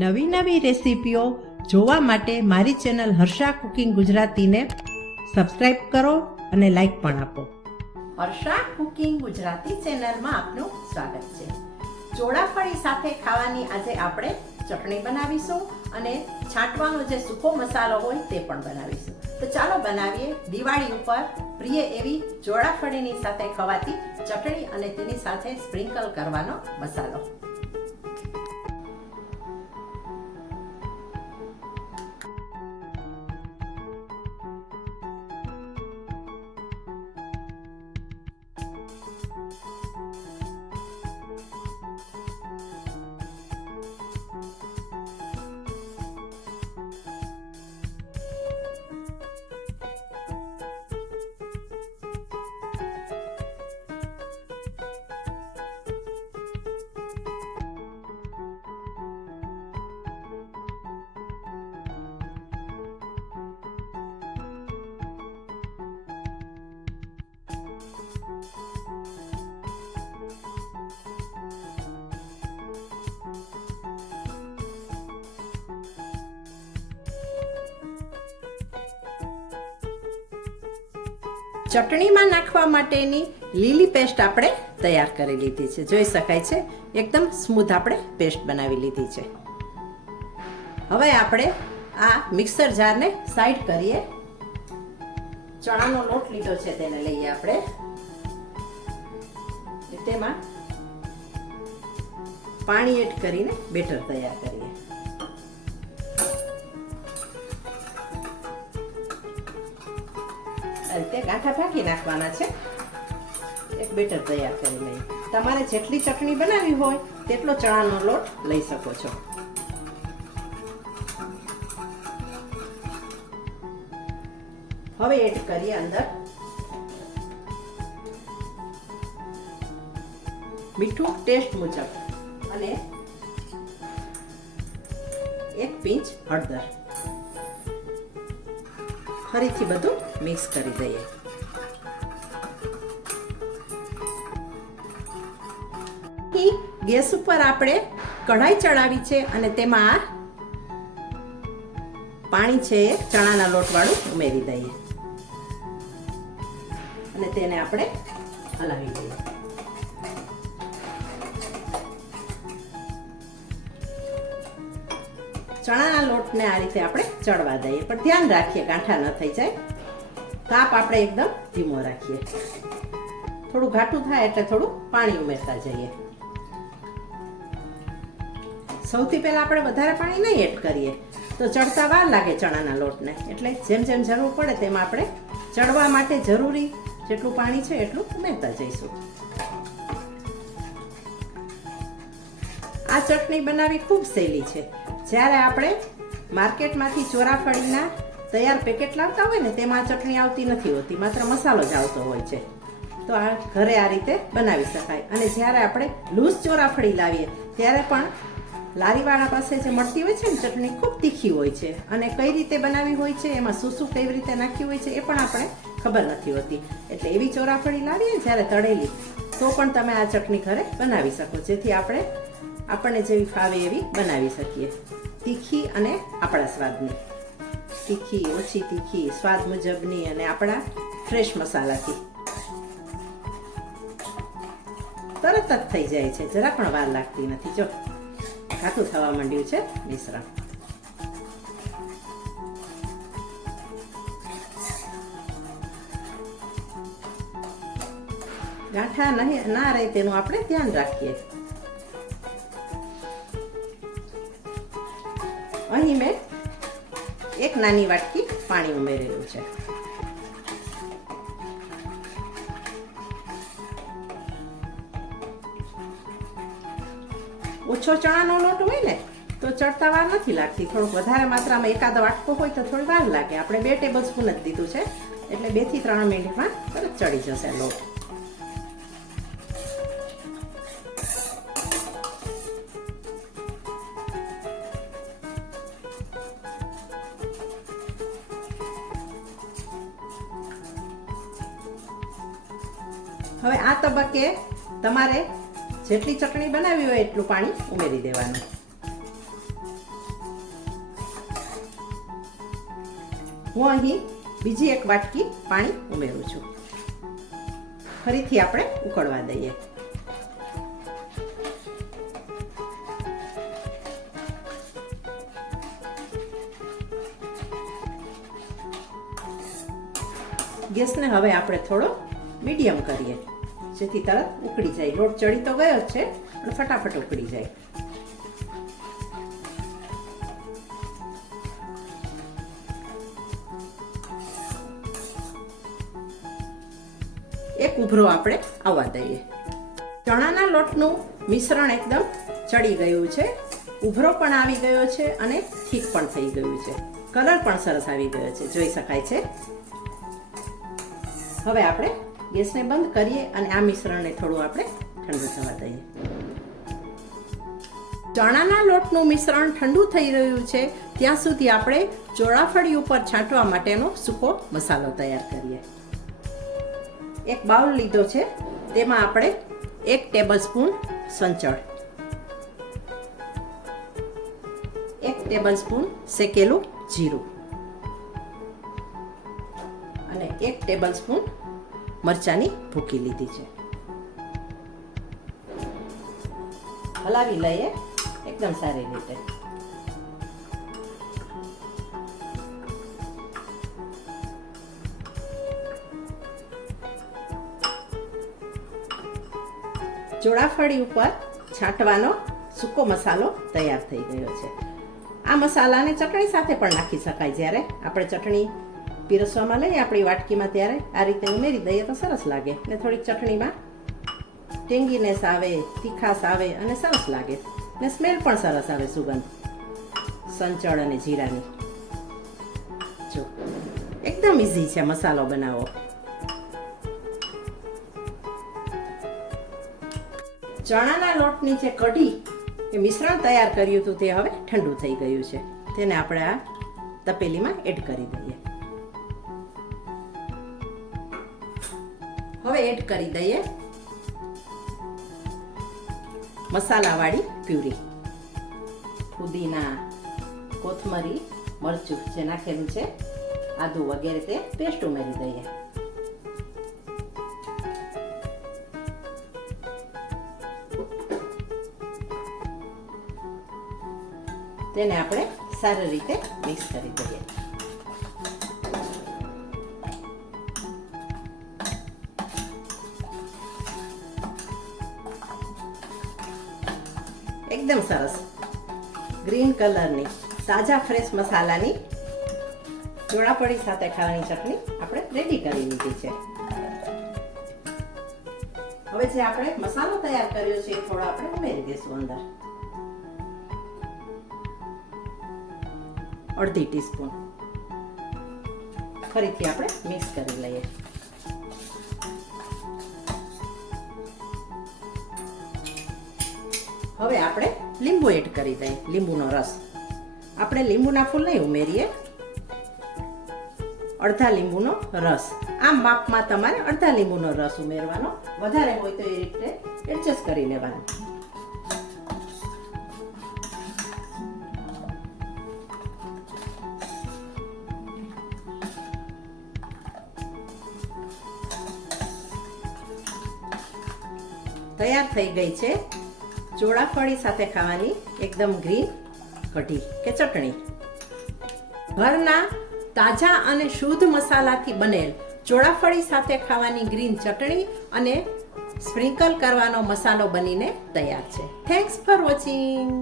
નવી નવી રેસીપીઓ જોવા માટે મારી ચેનલ હર્ષા કુકિંગ ગુજરાતીને સબસ્ક્રાઇબ કરો અને લાઈક પણ આપો. હર્ષા કુકિંગ ગુજરાતી ચેનલમાં આપનું સ્વાગત છે. ચોળાફળી સાથે ખાવાની આજે આપણે ચટણી બનાવીશું અને છાંટવાનો જે સૂકો મસાલો હોય તે પણ બનાવીશું. તો ચાલો બનાવીએ દિવાળી ઉપર પ્રિય એવી ચોળાફળીની સાથે ખવાતી ચટણી અને તેની સાથે સ્પ્રિંકલ કરવાનો મસાલો. ચટણીમાં નાખવા માટેની લીલી પેસ્ટ આપણે તૈયાર કરી લીધી છે. જોઈ શકાય છે એકદમ સ્મૂથ આપણે પેસ્ટ બનાવી લીધી છે. હવે આપણે આ મિક્સર જારને સાઈડ કરીએ. ચણાનો લોટ લીધો છે તેને લઈએ આપણે. તેમાં પાણી એડ કરીને બેટર તૈયાર કરીએ. રીતે ગાંઠા ભાગી નાખવાના છે. એક બેટર તૈયાર કરી લઈએ. તમારે જેટલી ચટણી બનાવવી હોય તેટલો ચણાનો લોટ લઈ શકો છો. હવે એડ કરીએ અંદર મીઠું ટેસ્ટ મુજબ અને એક પિંચ હળદર. ફરીથી બધું મિક્સ કરી દઈએ. ગેસ ઉપર આપણે કઢાઈ ચડાવી છે અને તેમાં પાણી છે એ ચણાના લોટ વાળું ઉમેરી દઈએ અને તેને આપણે હલાવી દઈએ. ચણાના લોટને આ રીતે આપણે ચડવા દઈએ, પણ ધ્યાન રાખીએ ગાંઠા ન થઈ જાય. તાપ આપણે એકદમ ધીમો રાખીએ. થોડું ઘાટું થાય એટલે થોડું પાણી ઉમેરતા જઈએ. સૌથી પહેલા આપણે વધારે પાણી નહીં એડ કરીએ તો ચડતા વાર લાગે ચણાના લોટને. એટલે જેમ જેમ જરૂર પડે તેમ આપણે ચડવા માટે જરૂરી જેટલું પાણી છે એટલું ઉમેરતા જઈશું. આ ચટણી બનાવવી ખૂબ સહેલી છે. જ્યારે આપણે માર્કેટમાંથી ચોરાફળીના તૈયાર પેકેટ લાવતા હોય ને તેમાં ચટણી આવતી નથી હોતી, માત્ર મસાલો જ આવતો હોય છે. તો આ ઘરે આ રીતે બનાવી શકાય. અને જ્યારે આપણે લૂઝ ચોરાફળી લાવીએ ત્યારે પણ લારીવાળા પાસે જે મળતી હોય છે ને ચટણી ખૂબ તીખી હોય છે અને કઈ રીતે બનાવી હોય છે, એમાં શું શું કેવી રીતે નાખ્યું હોય છે એ પણ આપણે ખબર નથી હોતી. એટલે એવી ચોરાફળી લાવીએ જ્યારે તળેલી તો પણ તમે આ ચટણી ઘરે બનાવી શકો, જેથી આપણને જેવી ફાવે એવી બનાવી શકીએ. તીખી અને આપણા સ્વાદની, તીખી ઓછી તીખી સ્વાદ મુજબની અને આપણા ફ્રેશ મસાલાથી તરત જ થઈ જાય છે. જરા પણ વાર લાગતી નથી. જો ઘાટું થવા માંડ્યું છે મિશ્રણ. ગાંઠા ના રહે તેનું આપણે ધ્યાન રાખીએ. અહીં મેં એક નાની વાટકી પાણી ઉમેરેલું છે. ઓછો ચણાનો લોટ હોય ને તો ચડતા વાર નથી લાગતી. થોડુંક વધારે માત્રામાં એકાદ વાટકો હોય તો થોડી વાર લાગે. આપણે 2 ટેબલ સ્પૂન જ દીધું છે એટલે 2 થી 3 મિનિટમાં તરત ચડી જશે લોટ. હવે આ તબક્કે તમારે જેટલી ચટણી બનાવી હોય એટલું પાણી ઉમેરી દેવાનું. હું અહીં બીજી એક વાટકી પાણી ઉમેરું છું. ફરીથી આપણે ઉકળવા દઈએ. ગેસને હવે આપણે થોડો મીડિયમ કરીએ, જેથી તરત ઉકળી જાય. લોટ ચડી તો ગયો જ છે પણ ફટાફટ ઉકળી જાય. એક ઉભરો આપણે આવવા દઈએ. ચણાના લોટનું મિશ્રણ એકદમ ચડી ગયું છે, ઉભરો પણ આવી ગયો છે અને થીક પણ થઈ ગયું છે. કલર પણ સરસ આવી ગયો છે, જોઈ શકાય છે. હવે આપણે ગેસને બંધ કરીએ અને આ મિશ્રણને થોડું આપણે ઠંડુ થવા દઈએ. ચણાના લોટનું મિશ્રણ ઠંડુ થઈ રહ્યું છે ત્યાં સુધી આપણે ચોળાફળી ઉપર છાંટવા માટેનો સૂકો મસાલો તૈયાર કરીએ. એક બાઉલ લીધો છે, તેમાં આપણે 1 ટેબલસ્પૂન સંચળ, 1 ટેબલસ્પૂન શેકેલું જીરું અને 1 ટેબલસ્પૂન મરચાંની ભૂકી લીધી છે. હલાવી લઈએ એકદમ સારી રીતે. ચોળાફળી ઉપર છાંટવાનો સૂકો મસાલો તૈયાર થઈ ગયો છે. આ મસાલાને ચટણી સાથે પણ નાખી શકાય. જ્યારે આપણે ચટણી પીરસવામાં લઈએ આપણી વાટકીમાં ત્યારે આ રીતે ઉમેરી દઈએ તો સરસ લાગે ને થોડીક ચટણીમાં ટેંગીનેસ આવે, તીખાશ આવે અને સરસ લાગે ને સ્મેલ પણ સરસ આવે, સુગંધ સંચળ અને જીરાની. જો એકદમ ઈઝી છે મસાલો બનાવવો. ચણાના લોટની જે કઢી એ મિશ્રણ તૈયાર કર્યું હતું તે હવે ઠંડુ થઈ ગયું છે. તેને આપણે આ તપેલીમાં એડ કરી દઈએ. હવે એડ કરી દઈએ મસાલાવાળી પ્યુરી. ફુદીના, કોથમરી, મરચું જે નાખેલું છે, આદુ વગેરે તે પેસ્ટ ઉમેરી દઈએ. તેને આપણે સારી રીતે મિક્સ કરી દઈએ. એકદમ સરસ ગ્રીન કલરની તાજા ફ્રેશ મસાલાની ચોળાફળી સાથે ખાવાની ચટણી આપણે રેડી કરી લીધી છે. હવે જે આપણે મસાલો તૈયાર કર્યો છે એ થોડો આપણે ઉમેરી દઈશું અંદર. 1/2 ટીસ્પૂન. ફરીથી આપણે મિક્સ કરી લઈએ. હવે આપણે લીંબુ એડ કરી દઈએ, લીંબુનો રસ. આપણે લીંબુના ફૂલ નહીં ઉમેરીએ, અડધા લીંબુનો રસ. આ માપમાં તમારે અડધા લીંબુનો રસ ઉમેરવાનો, વધારે હોય તો એ રીતે એડજસ્ટ કરી લેવાનું. તૈયાર થઈ ગઈ છે ચોળાફળી સાથે ખાવાની એકદમ ગ્રીન કઢી કે ચટણી. ઘરના તાજા અને શુદ્ધ મસાલાથી બનેલ ચોળાફળી સાથે ખાવાની ગ્રીન ચટણી અને સ્પ્રિંકલ કરવાનો મસાલો બનીને તૈયાર છે. Thanks for watching.